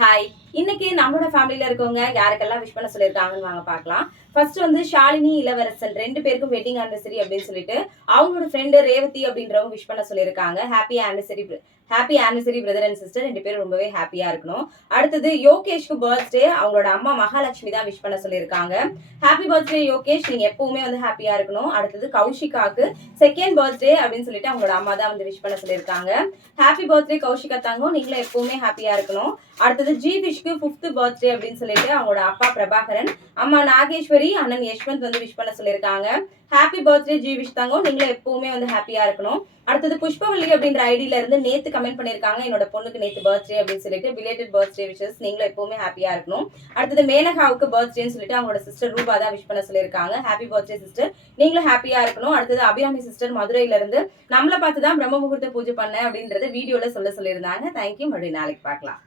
Hi. இன்னைக்கு நம்மளோட ஃபேமிலில இருக்கவங்க யாருக்கெல்லாம் விஷ் பண்ண சொல்லியிருக்காங்கன்னு வாங்க பார்க்கலாம். ஃபர்ஸ்ட் வந்து ஷாலினி, இளவரசன் 2 பேருக்கும் வெட்டிங் ஆனிவர்சரி அப்படின்னு சொல்லிட்டு அவங்களோட ஃப்ரெண்டு ரேவதி அப்படின்றவங்க விஷ் பண்ண சொல்லியிருக்காங்க. Happy anniversary brother and sister. 2 பேரும் ரொம்பவே ஹாப்பியா இருக்கணும். அடுத்தது யோகேஷ்க்கு பர்த்டே. அவங்களோட அம்மா மகாலட்சுமி தான் விஷ் பண்ண சொல்லியிருக்காங்க. ஹாப்பி பர்த்டே யோகேஷ், நீங்க எப்பவுமே வந்து ஹாப்பியா இருக்கணும். அடுத்தது கௌஷிகாக்கு செகண்ட் பர்த்டே அப்படின்னு சொல்லிட்டு அவங்களோட அம்மா தான் வந்து விஷ் பண்ண சொல்லியிருக்காங்க. ஹாப்பி பர்த்டே கௌஷிகா தங்கம், நீங்களும் எப்பவுமே ஹாப்பியா இருக்கணும். அடுத்தது ஜிவிஷ்க்கு 5th பர்த்டே அப்படின்னு சொல்லிட்டு அவங்களோட அப்பா பிரபாகரன், அம்மா நாகேஸ்வரி, அண்ணன் யஷ்வந்த் வந்து விஷ் பண்ண சொல்லியிருக்காங்க. ஹாப்பி பர்த்டே ஜிவிஷ் தங்கம், நீங்களும் எப்பவுமே வந்து ஹாப்பியா இருக்கணும். அடுத்தது புஷ்பவல்லி அப்படின்ற ஐடியில இருந்து நேத்து கமெண்ட் பண்ணிருக்காங்க, என்னோட பொண்ணுக்கு நேத்து பர்த்டே அப்படின்னு சொல்லிட்டு பிலேட்டட் பர்த்டே விஷஸ், நீங்களும் எப்பவுமே ஹாப்பியா இருக்கணும். அடுத்தது மேனகாவுக்கு பர்த்டேன்னு சொல்லிட்டு அவங்களோட சிஸ்டர் ரூபா தான் விஷ் பண்ண சொல்லியிருக்காங்க. ஹாப்பி பர்த்டே சிஸ்டர், நீங்களும் ஹாப்பியா இருக்கணும். அடுத்தது அபிராமி சிஸ்டர் மதுரையில இருந்து நம்மளை பார்த்து தான் பிரம்ம முகூர்த்த பூஜை பண்ண அப்படின்றத வீடியோல சொல்லியிருந்தாங்க. தேங்க்யூ. மறுபடியும் நாளைக்கு பார்க்கலாம்.